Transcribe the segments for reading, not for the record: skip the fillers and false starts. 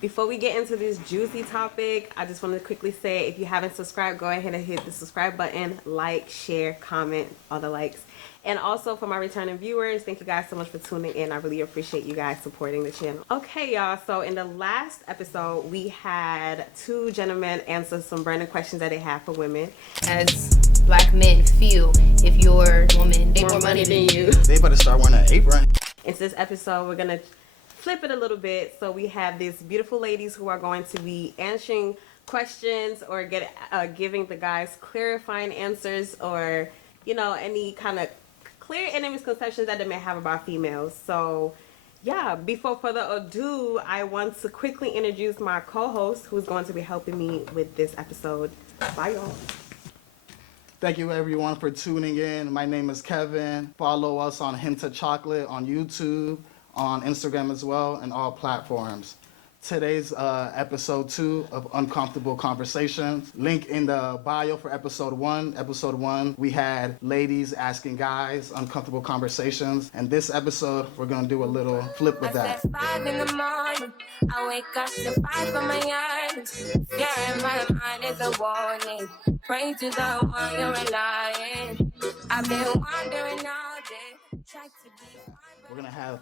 Before we get into this juicy topic, I just want to quickly say, if you haven't subscribed, go ahead and hit the subscribe button, like, share, comment, all the likes. And also for my returning viewers, thank you guys so much for tuning in. I really appreciate you guys supporting the channel. Okay, y'all. So in the last episode, we had two gentlemen answer some burning questions that they have for women. As black men feel if your woman made more money than you. They better start wearing an apron. In this episode, we're going to flip it a little bit. So we have these beautiful ladies who are going to be answering questions or giving the guys clarifying answers, or, you know, any kind of clear any misconceptions that they may have about females. So yeah, before further ado, I want to quickly introduce my co-host who's going to be helping me with this episode. Bye, y'all. Thank you everyone for tuning in. My name is Kevin. Follow us on HintaChat on YouTube, on Instagram as well, and all platforms. Today's episode 2 of Uncomfortable Conversations. Link in the bio for episode 1. Episode 1, we had ladies asking guys uncomfortable conversations. And this episode, we're going to do a little flip with that. I 5 in the morning, I wake up to 5 for my eyes. Yeah, in my mind is a warning. Pray to the one you're relying. I've been wandering all day. Try to be fine. We're going to have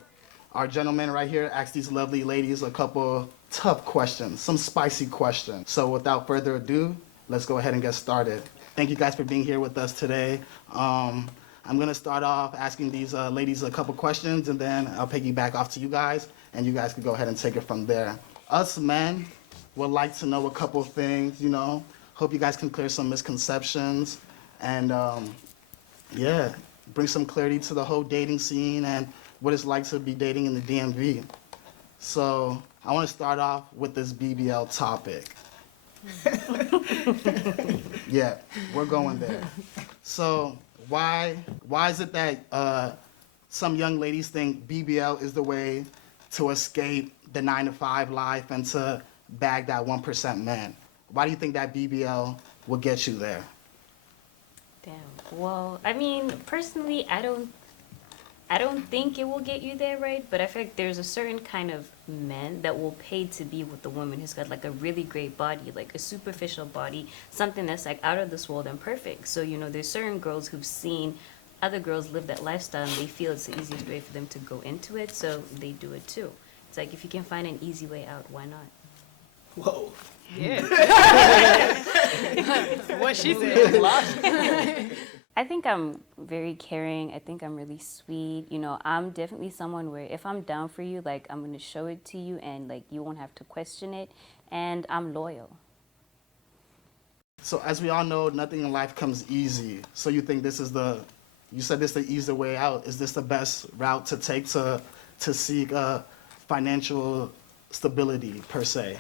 our gentleman right here ask these lovely ladies a couple tough questions, some spicy questions. So without further ado, let's go ahead and get started. Thank you guys for being here with us today. I'm going to start off asking these ladies a couple questions, and then I'll piggyback off to you guys, and you guys can go ahead and take it from there. Us men would like to know a couple things, you know. Hope you guys can clear some misconceptions and, yeah, bring some clarity to the whole dating scene and what it's like to be dating in the DMV. So I want to start off with this BBL topic. Yeah, we're going there. So why is it that some young ladies think BBL is the way to escape the 9-to-5 life and to bag that 1% man? Why do you think that BBL will get you there? Damn. Well, I mean, personally, I don't think it will get you there, right? But I feel like there's a certain kind of men that will pay to be with the woman who's got like a really great body, like a superficial body, something that's like out of this world and perfect. So, you know, there's certain girls who've seen other girls live that lifestyle and they feel it's the easiest way for them to go into it, so they do it too. It's like, if you can find an easy way out, why not? Whoa. Yeah. What she said. I think I'm very caring. I think I'm really sweet. You know, I'm definitely someone where if I'm down for you, like, I'm going to show it to you and, like, you won't have to question it. And I'm loyal. So as we all know, nothing in life comes easy. So you think this is you said this is the easier way out. Is this the best route to take to seek financial stability, per se?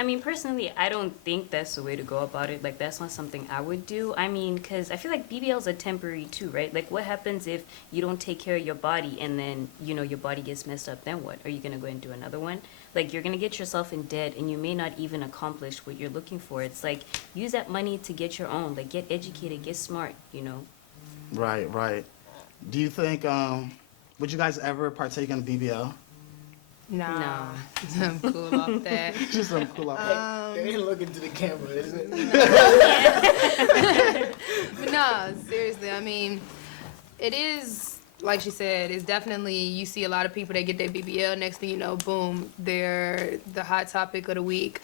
I mean, personally, I don't think that's the way to go about it. Like, that's not something I would do. I mean, because I feel like BBLs are temporary too, right? Like, what happens if you don't take care of your body and then, you know, your body gets messed up? Then what? Are you going to go and do another one? Like, you're going to get yourself in debt and you may not even accomplish what you're looking for. It's like, use that money to get your own. Like, get educated, get smart, you know? Right. Do you think, would you guys ever partake in BBL? Nah. No. I'm cool off that. Just some cool off. They didn't look into the camera, is it? But no, seriously, I mean, it is, like she said, it's definitely, you see a lot of people that get their BBL, next thing you know, boom, they're the hot topic of the week.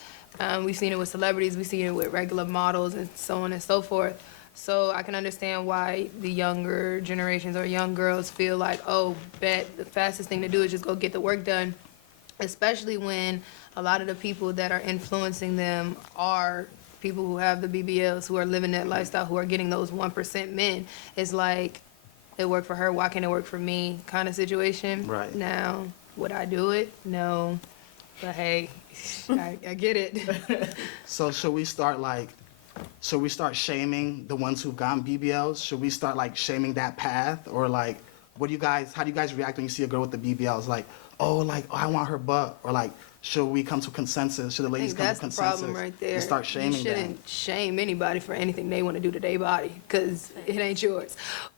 We've seen it with celebrities, we've seen it with regular models and so on and so forth. So I can understand why the younger generations or young girls feel like, oh, bet the fastest thing to do is just go get the work done. Especially when a lot of the people that are influencing them are people who have the BBLs, who are living that lifestyle, who are getting those 1% men. It's like, it worked for her, why can't it work for me kind of situation. Right. Now, would I do it? No. But hey, I get it. So should we start shaming the ones who've gotten BBLs? Should we start like shaming that path? Or like, how do you guys react when you see a girl with the BBLs? Like, oh, I want her butt. Or like, Should we come to consensus? Should the I ladies think come to that's the consensus problem right there. and start shaming you them? shouldn't shame anybody for anything they want to do to their body, because it ain't yours.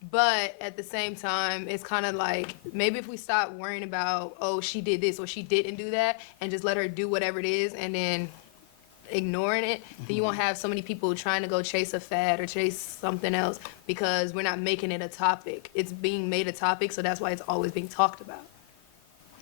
But at the same time, it's kind of like, maybe if we stop worrying about, oh, she did this or she didn't do that, and just let her do whatever it is, and then ignoring it, then you won't have so many people trying to go chase a fad or chase something else, because we're not making it a topic. It's being made a topic, so that's why it's always being talked about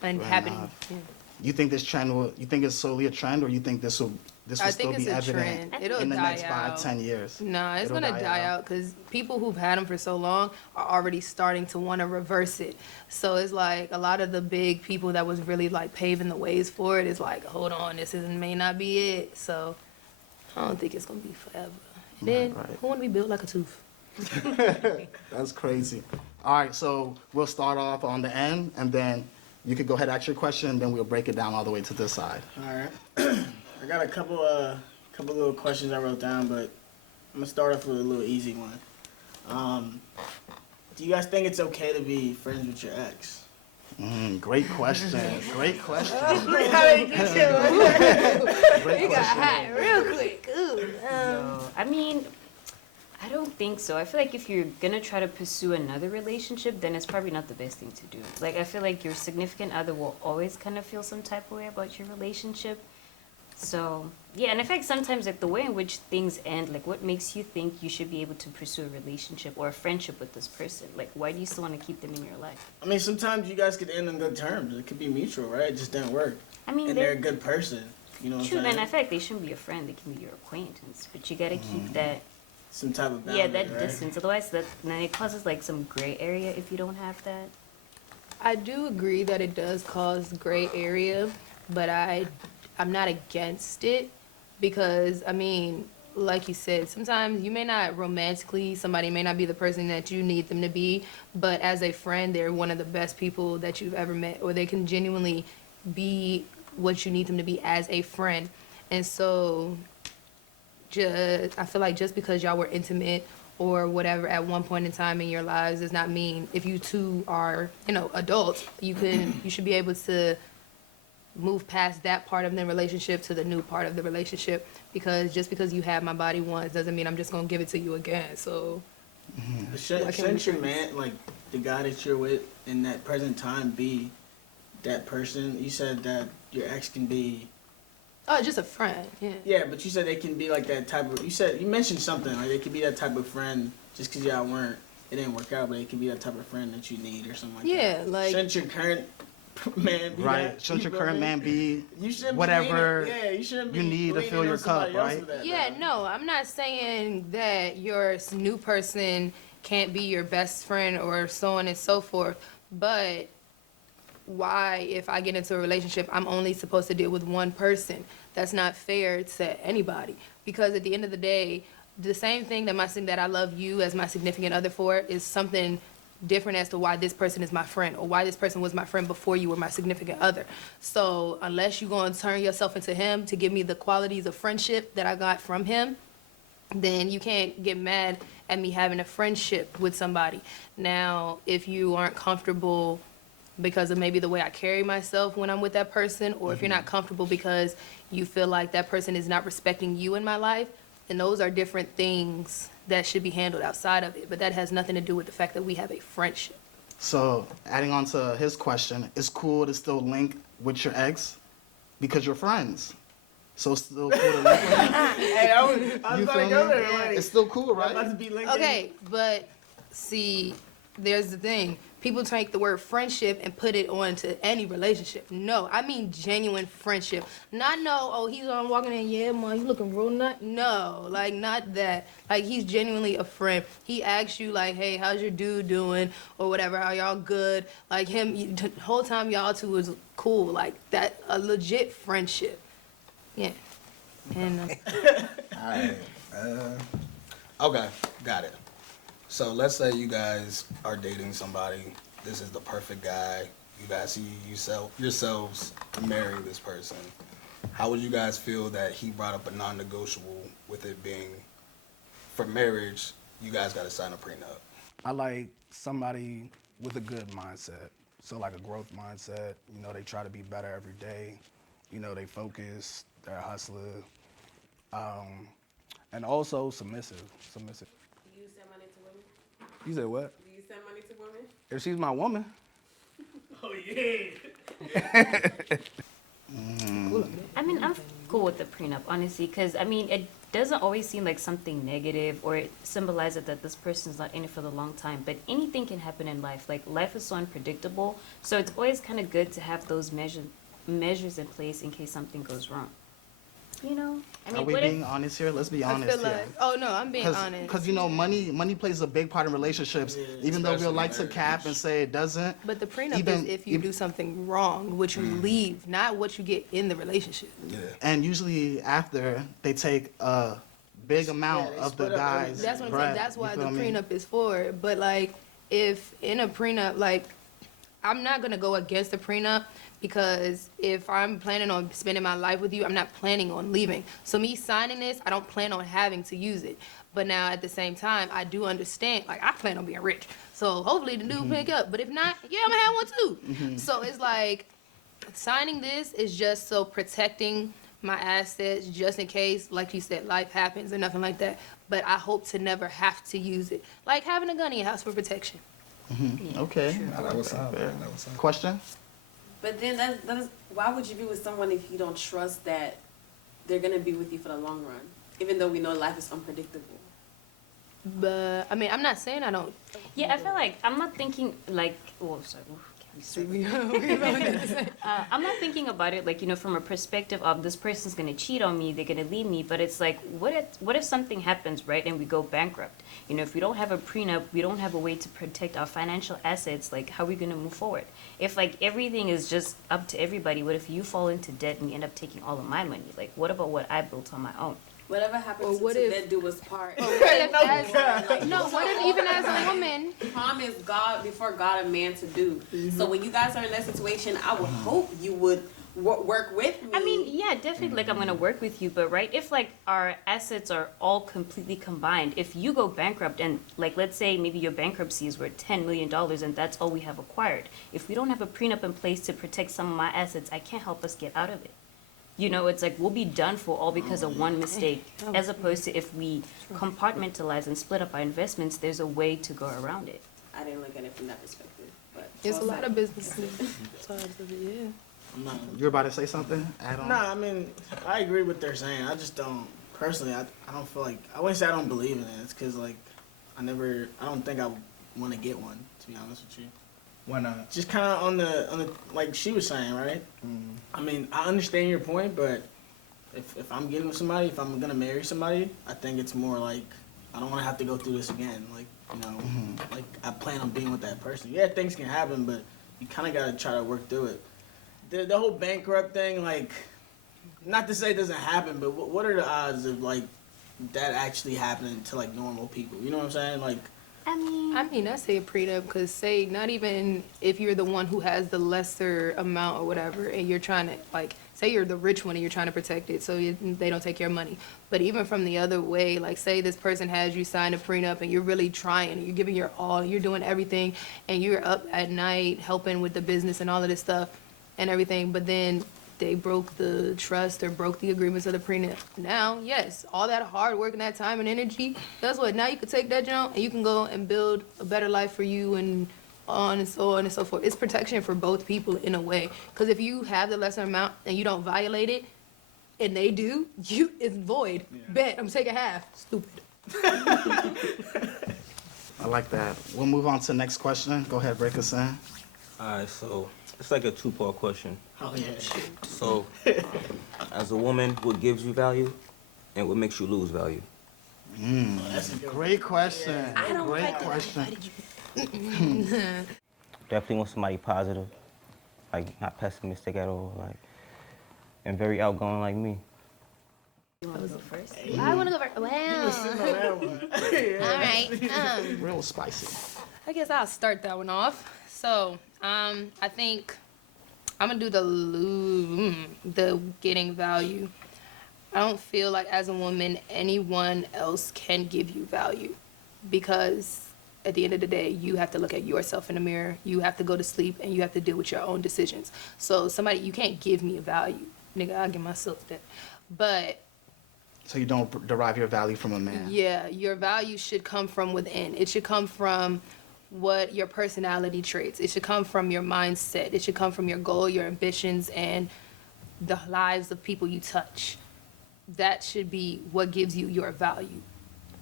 and Fair happening. enough. Yeah. You think this trend will? You think it's solely a trend, or you think this will I still think it's be a evident trend. It'll in the die next out. 5-10 years? No, it's It'll gonna die out because people who've had them for so long are already starting to want to reverse it. So it's like a lot of the big people that was really like paving the ways for it is like, hold on, may not be it. So I don't think it's gonna be forever. And then Right. who wanna be built like a tooth? That's crazy. All right, so we'll start off on the end, and then you could go ahead and ask your question, and then we'll break it down all the way to this side. All right. I got a couple little questions I wrote down, but I'm gonna start off with a little easy one. Do you guys think it's okay to be friends with your ex? Great question. Great question. Look how they get you. Great You got question. hot real quick. Ooh. No, I mean, I don't think so. I feel like if you're gonna try to pursue another relationship, then it's probably not the best thing to do. Like, I feel like your significant other will always kind of feel some type of way about your relationship. So, yeah, and in fact, sometimes, like, the way in which things end, like, what makes you think you should be able to pursue a relationship or a friendship with this person? Like, why do you still want to keep them in your life? I mean, sometimes you guys could end on good terms. It could be mutual, right? It just didn't work. I mean, And they're a good person. You know what true, I'm and saying? in fact, they shouldn't be a friend. They can be your acquaintance. But you gotta keep that, Some type of boundary, yeah, that right? distance. Otherwise, then it causes, like, some gray area if you don't have that. I do agree that it does cause gray area, but I'm not against it, because I mean, like you said, sometimes you may not romantically, somebody may not be the person that you need them to be, but as a friend, they're one of the best people that you've ever met, or they can genuinely be what you need them to be as a friend. And so I feel like just because y'all were intimate or whatever at one point in time in your lives does not mean, if you two are, adults, you should be able to move past that part of the relationship to the new part of the relationship, because just because you have my body once doesn't mean I'm just gonna give it to you again. So But Why shouldn't can't we your man, like, the guy that you're with in that present time be that person? You said that your ex can be... just a friend. Yeah, but you said they can be like that type of... You mentioned something, like they could be that type of friend just because y'all weren't... It didn't work out, but it could be that type of friend that you need or something like that. Yeah, like Shouldn't your current man be Right? that? Shouldn't your You know what I current mean? man be You shouldn't be whatever leaning- yeah, you shouldn't be you need to leaning fill on your cup, somebody else right? with that, yeah, though. no, I'm not saying that your new person can't be your best friend or so on and so forth, but why, if I get into a relationship, I'm only supposed to deal with one person? That's not fair to anybody, because at the end of the day, the same thing that I love you as my significant other for is something different as to why this person is my friend, or why this person was my friend before you were my significant other. So unless you're going to turn yourself into him to give me the qualities of friendship that I got from him, then you can't get mad at me having a friendship with somebody. Now, if you aren't comfortable because of maybe the way I carry myself when I'm with that person, or if you're not comfortable because you feel like that person is not respecting you in my life, then those are different things that should be handled outside of it. But that has nothing to do with the fact that we have a friendship. So, adding on to his question, it's cool to still link with your ex because you're friends. So it's still cool to link with him. Hey, I was You about to feel go me? there. Like, It's still cool, I'm about to right? be linked in. Okay, but see, there's the thing. People take the word friendship and put it on to any relationship. No, I mean genuine friendship. Not no, oh, he's on walking in, yeah, man, you looking real nice. No, like, not that. Like, he's genuinely a friend. He asks you, like, hey, how's your dude doing? Or whatever, are y'all good? Like, the whole time y'all two was cool. Like, that, a legit friendship. Yeah. And Alright. Okay, got it. So let's say you guys are dating somebody. This is the perfect guy. You guys see yourselves marrying this person. How would you guys feel that he brought up a non-negotiable with it being for marriage, you guys got to sign a prenup? I like somebody with a good mindset. So like a growth mindset, they try to be better every day. You know, they focused, they're a hustler, and also submissive. Submissive. Do you send money to women? You said what? Do you send money to women? If she's my woman. Oh yeah. I mean, I'm cool with the prenup, honestly, because I mean, it doesn't always seem like something negative or it symbolizes that this person's not in it for the long time. But anything can happen in life. Like, life is so unpredictable. So it's always kind of good to have those measures in place in case something goes wrong. You know? I mean, Are we what being honest here? Let's be I honest feel here. like, oh no, I'm being honest. Because you know, money plays a big part in relationships. Even though we'll like to cap and say it doesn't. But the prenup even- is if you do something wrong, what you leave, not what you get in the relationship. Yeah. And usually after they take a big amount they of the split up guy's everything. That's what I'm bread, saying. That's you why the feel me? prenup is for. But like, if in a prenup, like, I'm not gonna go against the prenup because if I'm planning on spending my life with you, I'm not planning on leaving. So me signing this, I don't plan on having to use it. But now at the same time, I do understand. Like, I plan on being rich, so hopefully the dude pick up. But if not, yeah, I'm gonna have one too. So it's like signing this is just so protecting my assets just in case, like you said, life happens or nothing like that. But I hope to never have to use it, like having a gun in your house for protection. Okay. Nah, that was solid. That was solid. Question? But then that is, why would you be with someone if you don't trust that they're gonna be with you for the long run? Even though we know life is unpredictable. But I mean, I'm not saying I don't. Yeah, I feel like I'm not thinking like, oh, sorry. Ooh, can't be I'm not thinking about it like, you know, from a perspective of this person's gonna cheat on me, they're gonna leave me, but it's like, what if something happens, right, and we go bankrupt? You know, if we don't have a prenup, we don't have a way to protect our financial assets, like, how are we gonna move forward? If, like, everything is just up to everybody, what if you fall into debt and you end up taking all of my money? Like, what about what I built on my own? Whatever happened Or what to if- that dude was part. What if what if even as a woman? Promise God before God a man to do. So when you guys are in that situation, I would hope you would work with me. I mean, yeah, definitely, like, I'm gonna work with you, but right, if, like, our assets are all completely combined, if you go bankrupt and, like, let's say maybe your bankruptcy is worth $10 million and that's all we have acquired, if we don't have a prenup in place to protect some of my assets, I can't help us get out of it. You know, it's like we'll be done for all because of one mistake, as opposed to if we compartmentalize and split up our investments, there's a way to go around it. I didn't look at it from that perspective. But There's a lot of businesses. sides of it, yeah. No. You're about to say something? Add on? Nah, I mean, I agree with what they're saying. I just don't, personally, I don't feel like, I wouldn't say I don't believe in it. It's because, like, I don't think I want to get one, to be honest with you. Why not? Just kind of on the, like she was saying, right? I mean, I understand your point, but if I'm getting with somebody, if I'm going to marry somebody, I think it's more like, I don't want to have to go through this again. Like, you know, like, I plan on being with that person. Yeah, things can happen, but you kind of got to try to work through it. The whole bankrupt thing, like, not to say it doesn't happen, but what are the odds of, like, that actually happening to, like, normal people? You know what I'm saying? Like, I mean, I say a prenup because say not even if you're the one who has the lesser amount or whatever, and you're trying to like say you're the rich one and you're trying to protect it so they don't take your money. But even from the other way, like say this person has you sign a prenup and you're really trying, you're giving your all, you're doing everything, and you're up at night helping with the business and all of this stuff and everything, but then they broke the trust or broke the agreements of the prenup. Now, yes, all that hard work and that time and energy, guess what? Now you can take that jump and you can go and build a better life for you and on and so on and so forth. It's protection for both people in a way. Because if you have the lesser amount and you don't violate it, and they do, it's void. Yeah. Bet, I'm taking half. Stupid. I like that. We'll move on to the next question. Go ahead, break us in. Alright, so it's like a two-part question. oh yeah, So, as a woman, what gives you value and what makes you lose value? that's a good Great question. I don't Great like that. question. Definitely want somebody positive, like not pessimistic at all, like, and very outgoing like me. you want to go first? I want to go first. Well, all right. Real spicy. I guess I'll start that one off. So, I think I'm gonna do the getting value. I don't feel like as a woman anyone else can give you value because at the end of the day you have to look at yourself in the mirror. You have to go to sleep and you have to deal with your own decisions. So somebody you can't give me a value. nigga, I'll give myself that. But So you don't derive your value from a man. yeah, your value should come from within. It should come from what your personality traits. It should come from your mindset. It should come from your goal, your ambitions, and the lives of people you touch. That should be what gives you your value.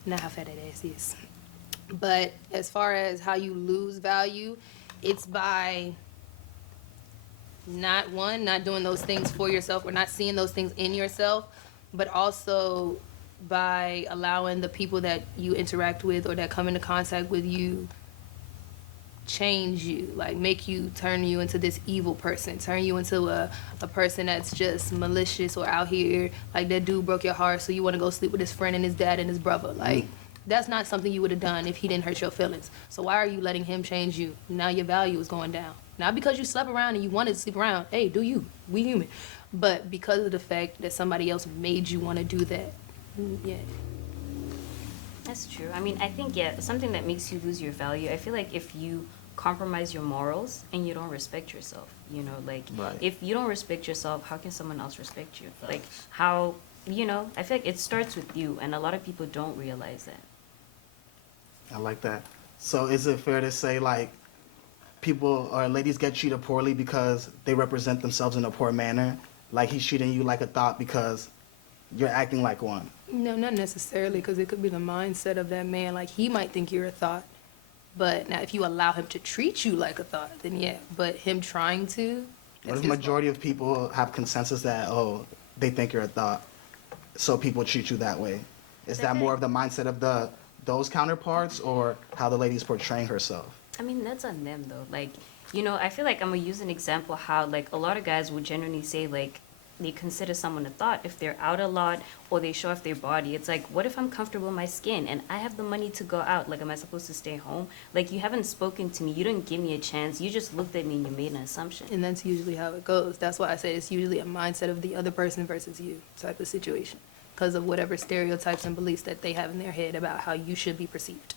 Not how fat that ass is. But as far as how you lose value, it's by not doing those things for yourself or not seeing those things in yourself, but also by allowing the people that you interact with or that come into contact with you change you, like make you, turn you into this evil person, turn you into a person that's just malicious or out here, like that dude broke your heart so you want to go sleep with his friend and his dad and his brother. Like, that's not something you would have done if he didn't hurt your feelings. So why are you letting him change you? Now your value is going down. Not because you slept around and you wanted to sleep around. Hey, do you? We human. But because of the fact that somebody else made you want to do that. Yeah. That's true. I mean, I think, yeah, something that makes you lose your value, I feel like if you compromise your morals and you don't respect yourself, you know, like, Right. if you don't respect yourself, how can someone else respect you? Like, how, you know, I feel like it starts with you, and a lot of people don't realize that. I like that. So is it fair to say, like, people or ladies get treated poorly because they represent themselves in a poor manner? Like, he's treating you like a thought because you're acting like one. No, not necessarily, because it could be the mindset of that man. Like, he might think you're a thought. But now if you allow him to treat you like a thought, then yeah. But him trying to... What if majority of people have consensus that, oh, they think you're a thought, so people treat you that way? Is that more of the mindset of those counterparts, or how the lady's portraying herself? I mean, that's on them, though. Like, you know, I feel like I'm going to use an example how, like, a lot of guys would generally say, like, they consider someone a thought if they're out a lot or they show off their body. It's like, what if I'm comfortable in my skin and I have the money to go out? Like, am I supposed to stay home? Like, you haven't spoken to me. You didn't give me a chance. You just looked at me and you made an assumption. And that's usually how it goes. That's why I say it's usually a mindset of the other person versus you type of situation, because of whatever stereotypes and beliefs that they have in their head about how you should be perceived.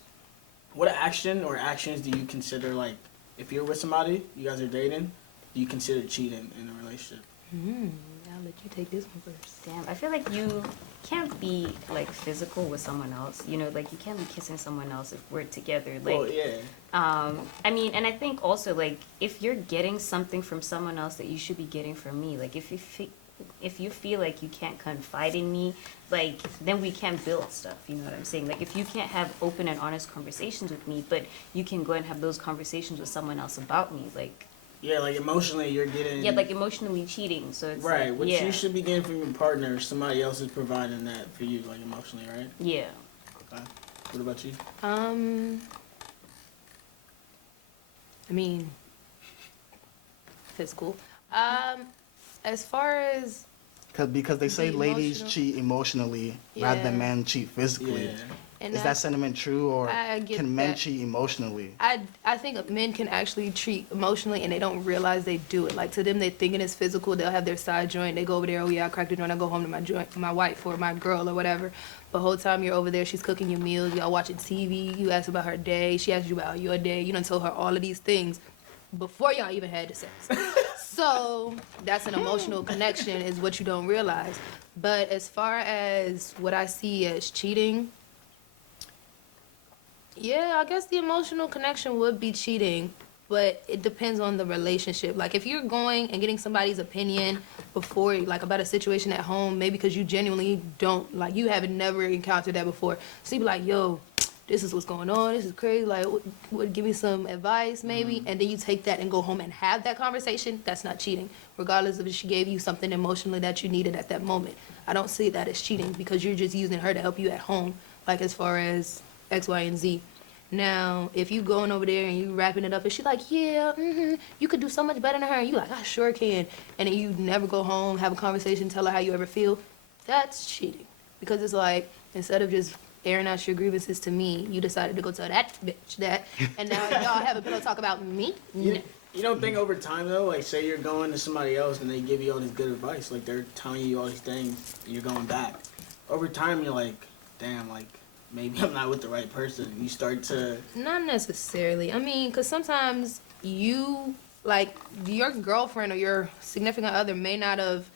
What action or actions do you consider, like, if you're with somebody, you guys are dating, do you consider cheating in a relationship? I'll let you take this one first. Damn, I feel like you can't be, like, physical with someone else. You know, like, you can't be kissing someone else if we're together. Like, Well, yeah. I mean, and I think also, like, if you're getting something from someone else that you should be getting from me, like, if you feel like you can't confide in me, like, then we can't build stuff, you know what I'm saying? Like, if you can't have open and honest conversations with me, but you can go and have those conversations with someone else about me, like... Yeah, like, emotionally, you're getting... Yeah, like, emotionally cheating, so it's Right, like, what yeah. you should be getting from your partner, somebody else is providing that for you, like, emotionally, right? Yeah. Okay. What about you? I mean, physical. As far as... Because they say Be ladies emotional. cheat emotionally rather than Yeah. men cheat physically. Yeah. And Is that sentiment true, or I get can men that. cheat emotionally? I think men can actually treat emotionally and they don't realize they do it. Like, to them, they thinking it's physical. They'll have their side joint. They go over there, oh yeah, I cracked the joint. I go home to my joint, my wife or my girl or whatever. But the whole time you're over there, she's cooking your meals. Y'all watching TV. You ask about her day. She asks you about your day. You done told her all of these things before y'all even had the sex. So that's an emotional connection is what you don't realize. But as far as what I see as cheating, yeah, I guess the emotional connection would be cheating, but it depends on the relationship. Like, if you're going and getting somebody's opinion before, like, about a situation at home, maybe because you genuinely don't, like, you haven't never encountered that before. So you be like, yo, this is what's going on. This is crazy. Like, would give me some advice, maybe. And then you take that and go home and have that conversation. That's not cheating, regardless of if she gave you something emotionally that you needed at that moment. I don't see that as cheating because you're just using her to help you at home, like, as far as X, Y, and Z. Now, if you going over there and you wrapping it up and she's like, yeah, you could do so much better than her. And you like, I sure can. And then you never go home, have a conversation, tell her how you ever feel. That's cheating. Because it's like, instead of just airing out your grievances to me, you decided to go tell that bitch that. And now y'all have a pillow talk about me? No. You don't think over time, though, like, say you're going to somebody else and they give you all this good advice, like, they're telling you all these things and you're going back. Over time, you're like, damn, like, maybe I'm not with the right person. You start to... Not necessarily. I mean, because sometimes you, like, your girlfriend or your significant other may not have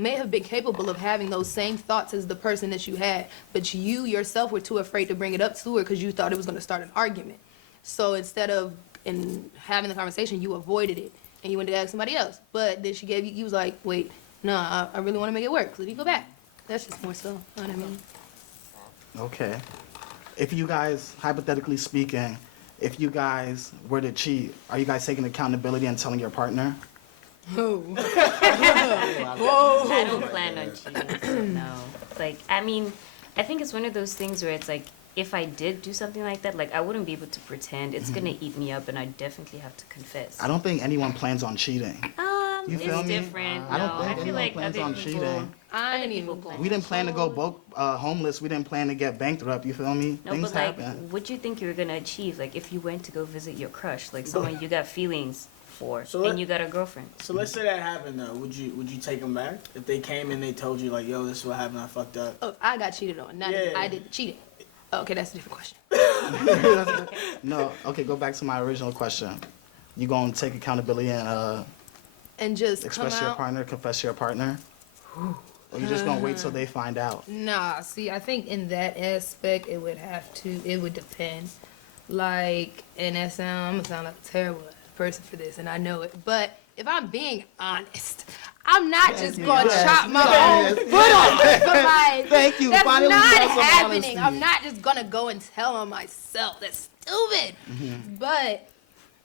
may have been capable of having those same thoughts as the person that you had, but you yourself were too afraid to bring it up to her because you thought it was going to start an argument. So instead of having the conversation, you avoided it and you went to ask somebody else. But then she gave you was like, wait, no, I really want to make it work. So you go back. That's just more so. You know what I mean? Okay. If you guys, hypothetically speaking, if you guys were to cheat, are you guys taking accountability and telling your partner? Oh. I don't plan on cheating. No. Like, I mean, I think it's one of those things where it's like, if I did do something like that, like, I wouldn't be able to pretend. It's gonna eat me up, and I definitely have to confess. I don't think anyone plans on cheating. You feel It's me? different. I don't No, think I feel anyone like plans other on people. cheating. I Other ain't people even. plan. We didn't plan to go homeless. We didn't plan to get bankrupt. You feel me? No, Things but like, happen. what do you think you were gonna achieve? Like, if you went to go visit your crush, like someone you got feelings for, So and you got a girlfriend. So let's say that happened though. Would you take them back if they came and they told you like, yo, this is what happened. I fucked up. Oh, I got cheated on. Not Yeah. I did the cheating. Oh, okay, that's a different question. No. Okay. Go back to my original question. You gonna take accountability and And just express come to your out. partner, confess to your partner, or you just gonna wait till they find out? Nah, see, I think in that aspect, it would depend. Like, and I'm gonna sound like a terrible person for this, and I know it, but if I'm being honest, I'm not just gonna chop my own foot off. But like, Thank you. that's Finally, not you got some happening. honesty. I'm not just gonna go and tell on myself. That's stupid. But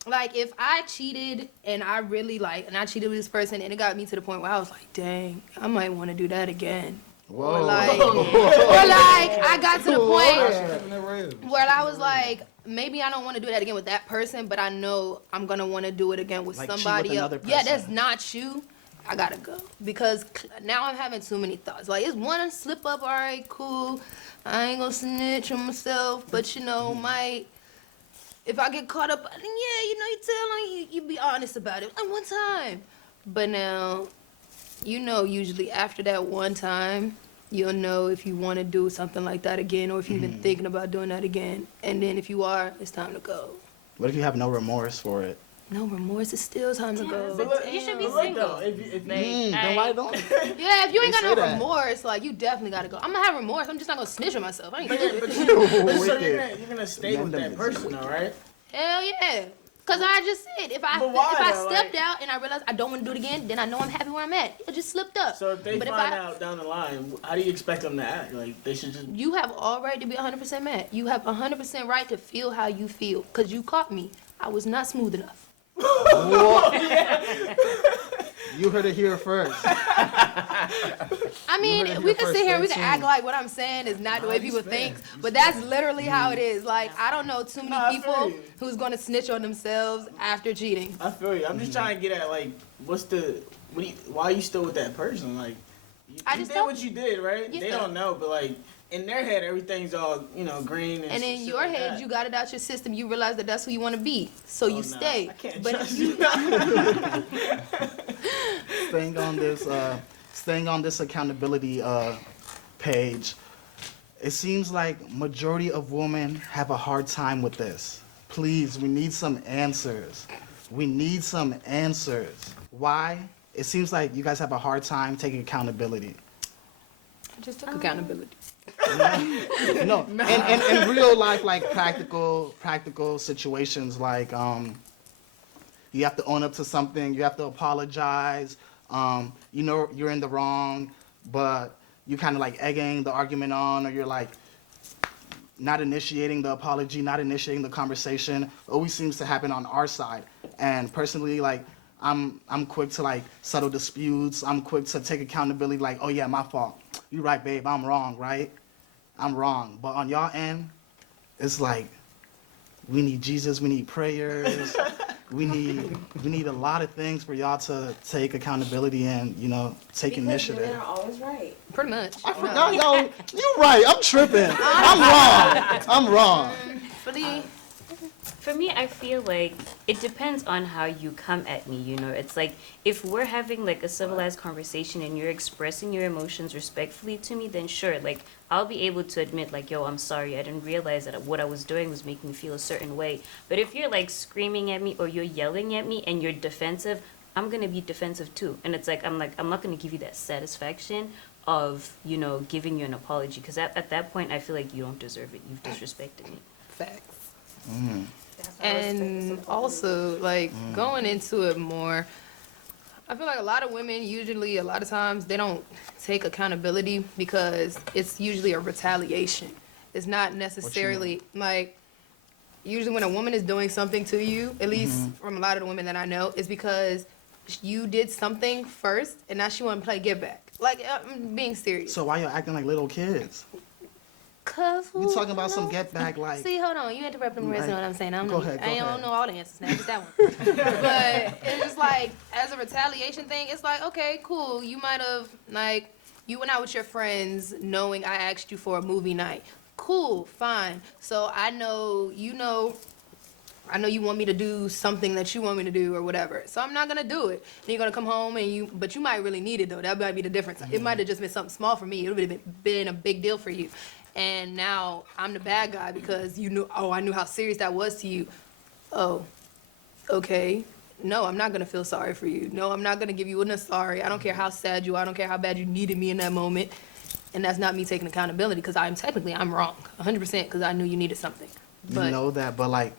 like, if I cheated and I really and I cheated with this person and it got me to the point where I was like, dang, I might want to do that again. Whoa. Or like I got to the point where I was like, maybe I don't want to do that again with that person, but I know I'm gonna want to do it again with Like cheat somebody with else. another Yeah, that's person. not you. I gotta go because now I'm having too many thoughts. Like, it's one slip up, all right, cool. I ain't gonna snitch on myself, but might. If I get caught up, then yeah, you tell them, you be honest about it. Like, one time. But now, usually after that one time, you'll know if you want to do something like that again or if you've been thinking about doing that again. And then if you are, it's time to go. What if you have no remorse for it? No remorse, it's still time to go. You should be But look, single. though, if you, Then why don't? Yeah, if you ain't got They no say that. remorse, like, you definitely gotta go. I'm gonna have remorse. I'm just not gonna snitch on myself. I ain't but, stupid. but so Wicked. you're gonna stay with that person though, right? Hell yeah. Cause I just said, if I But why, if I though? stepped Like- out and I realized I don't want to do it again, then I know I'm happy where I'm at. It just slipped up. So if they But find out down the line, how do you expect them to act? Like they should just. You have all right to be 100% mad. You have 100% right to feel how you feel. Cause you caught me. I was not smooth enough. You heard it here first. I mean, heard it we here can first. sit here, we Stay can act tuned. like what I'm saying is not the way people think, but that's literally how it is. Like, I don't know too many I feel people you. who's gonna snitch on themselves after cheating. I feel you. I'm just trying to get at like, why are you still with that person? Like, I you just did don't- what you did, right? Yeah. They don't know, but like in their head, everything's all green and. And in shit your like head, that. you got it out your system. You realize that that's who you want to be, so you Oh, nah, stay. I can't But trust if you. Staying on this accountability page, it seems like majority of women have a hard time with this. Please, we need some answers. We need some answers. Why? It seems like you guys have a hard time taking accountability. I just took accountability. No, in real life, like practical situations, like you have to own up to something, you have to apologize. You're in the wrong, but you kind of like egging the argument on, or you're like not initiating the apology, not initiating the conversation. Always seems to happen on our side. And personally, like I'm quick to like settle disputes. I'm quick to take accountability. Like, oh yeah, my fault. You're right, babe. I'm wrong, right? I'm wrong. But on y'all end, it's like we need Jesus. We need prayers. we need a lot of things for y'all to take accountability and take initiative. Women are always right. Pretty much. I forgot, yo. You're right. I'm tripping. I'm wrong. For me, I feel like it depends on how you come at me, It's like, if we're having, like, a civilized conversation and you're expressing your emotions respectfully to me, then sure, like, I'll be able to admit, like, yo, I'm sorry, I didn't realize that what I was doing was making me feel a certain way. But if you're, like, screaming at me or you're yelling at me and you're defensive, I'm gonna be defensive too. And it's like I'm not gonna give you that satisfaction of, you know, giving you an apology, because at that point I feel like you don't deserve it. You've disrespected me. Facts. And also, like, going into it more, I feel like a lot of women, usually, a lot of times, they don't take accountability because it's usually a retaliation. It's not necessarily, like, usually when a woman is doing something to you, at least from a lot of the women that I know, is because you did something first, and now she want to play get back. Like, I'm being serious. So why y'all acting like little kids? Cause We talking about some get back, like. See, hold on. You interrupting me. That's what I'm saying. Go ahead. I don't know all the answers now. Just that one. But it's just like, as a retaliation thing, it's like, okay, cool. You might have, like, you went out with your friends knowing I asked you for a movie night. Cool, fine. So I know you want me to do something that you want me to do or whatever. So I'm not gonna do it. Then you're gonna come home but you might really need it though. That might be the difference. It might have just been something small for me. It would have been a big deal for you. And now I'm the bad guy because I knew how serious that was to you. Oh, okay. No, I'm not gonna feel sorry for you. No, I'm not gonna give you a sorry. I don't care how sad you are. I don't care how bad you needed me in that moment. And that's not me taking accountability because I'm wrong, 100%, because I knew you needed something. You know that, but like,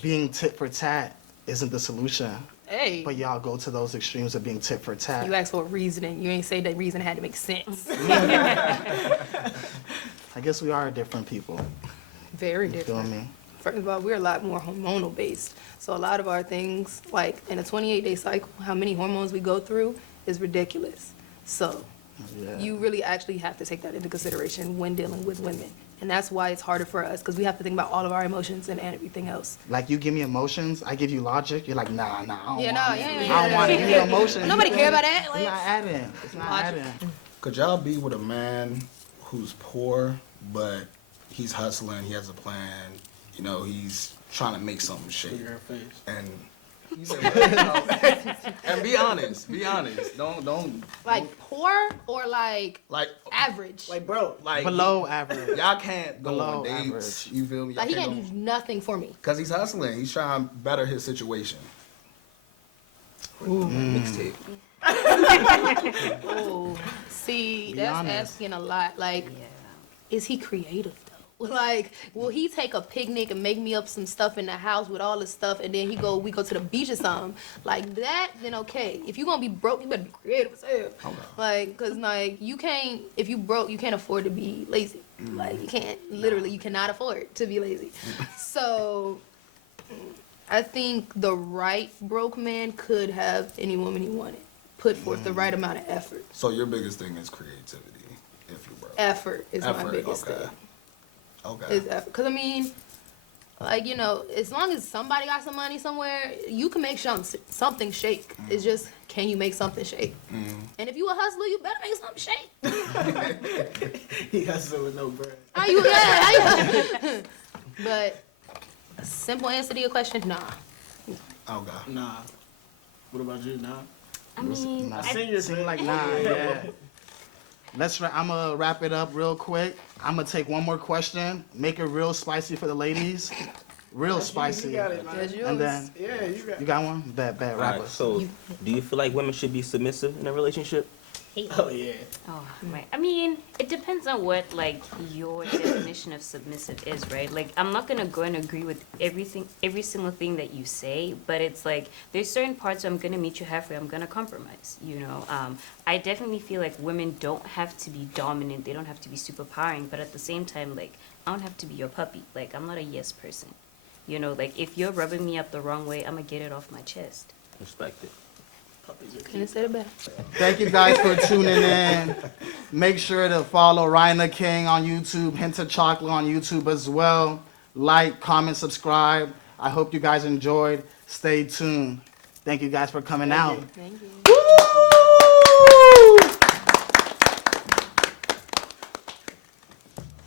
being tit for tat isn't the solution. Hey. But y'all go to those extremes of being tit for tat. You asked for a reasoning. You ain't say that reason had to make sense. I guess we are different people. Very You different. feel me? First of all, we're a lot more hormonal based. So a lot of our things, like in a 28-day cycle, how many hormones we go through is ridiculous. So Yeah. you really actually have to take that into consideration when dealing with women. And that's why it's harder for us, because we have to think about all of our emotions and everything else. Like, you give me emotions, I give you logic. You're like, nah, I don't want it. Yeah, I don't want to give you emotions. Nobody care about that. It's Like, not adding. It's not Logic. adding. Could y'all be with a man who's poor, but he's hustling, he has a plan, you know, he's trying to make something shake. Look at her face. And he said, well, and be honest. Don't like poor or like like average. Like, bro, like Below average. y'all can't go Below on dates. average. You feel me? Like he can't do nothing for me. Because he's hustling. He's trying to better his situation. Mixtape. Oh, see, Be that's honest. asking a lot. Like, Yeah. is he creative though? Like, will he take a picnic and make me up some stuff in the house with all this stuff, and then we go to the beach or something like that? Then okay. If you gonna be broke, you better be creative as hell. Okay. Like, cause like you can't, if you broke, you can't afford to be lazy. Like you can't, literally, you cannot afford to be lazy. So, I think the right broke man could have any woman he wanted. Put forth the right amount of effort. So your biggest thing is creativity, if you broke. Effort is my Effort, biggest okay. thing. Okay. Is effort. Cause I mean, like, you know, as long as somebody got some money somewhere, you can make something shake. It's just, can you make something shake? And if you a hustler, you better make something shake. he hustling with no bread. How you, yeah, how you? But a simple answer to your question, nah. Okay. Nah. What about you? Nah. I mean, Nah. Sing your Seem thing. like nah, yeah. I'm gonna wrap it up real quick. I'm gonna take one more question, make it real spicy for the ladies. Real spicy. You got it, man. That's yours. And then, Yeah, you got you it. got one? Bad All rapper. right, so do you feel like women should be submissive in a relationship? Oh, yeah. oh, right. I mean, it depends on what like your definition of submissive is, right? Like, I'm not gonna go and agree with every single thing that you say, but it's like there's certain parts where I'm gonna meet you halfway. I'm gonna compromise. You know, I definitely feel like women don't have to be dominant. They don't have to be super powering, but at the same time, like, I don't have to be your puppy. Like, I'm not a yes person. You know, like if you're rubbing me up the wrong way, I'm gonna get it off my chest. Respect it. Puppies are Couldn't cute. have said it better. Thank you guys for tuning in. Make sure to follow Rynakingg on YouTube, HintaChat on YouTube as well. Like, comment, subscribe. I hope you guys enjoyed. Stay tuned. Thank you guys for coming out. Thank you. Woo!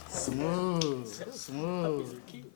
Smooth. Puppies are cute.